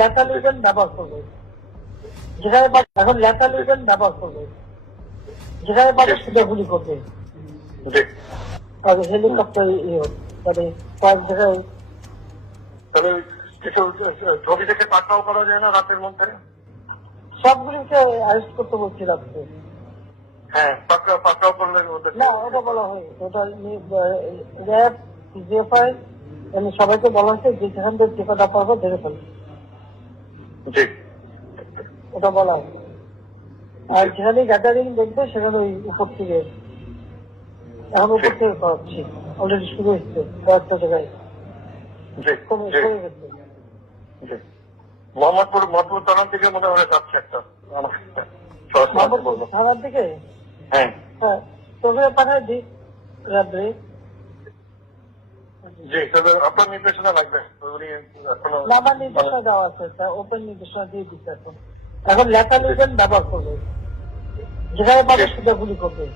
লেখা লিখবেন ব্যবহার করবে, যেখানে এখন লেখা লিখবেন ব্যবহার করবে, যেখানে পাবে সেটা গুলি করবে। হেলিকপ্টার মানে কয়েক জায়গায় ছবি থেকে পাকড়াও করা যায় না রাতের মধ্যে। সবগুলিকে অ্যারেস্ট করতে বলছিলাম। হ্যাঁ, পাকড়াও করলে না, ওটা বলা হয়, ওটা র্যাব জিএফআই সবাইকে বলা হয়েছে যে যেখান থেকে টিকাটা পারবো ধরে ফেলবে, ওটা বলা হয়। আর যেখানে গ্যাদারিং দেখবে সেখানে ওই উপর থেকে, এখন উপর থেকে করাচ্ছি, অলরেডি শুরু হচ্ছে কয়েকটা জায়গায় কমে গেছে। মোহাম্মদপুর থানার দিকে মনে হয় যাচ্ছে একটা থানার দিকে। হ্যাঁ, তবে পাঠায় দিই রাত্রে। জি, তবে আপনার নির্দেশনা লাগবে। আমার নির্দেশনা দেওয়া আছে, ওপেন নির্দেশনা দিয়ে দিচ্ছে। এখন লেখা লিখবেন ব্যবহার করবে, যেখানে পাবে সেটা গুলি করবে।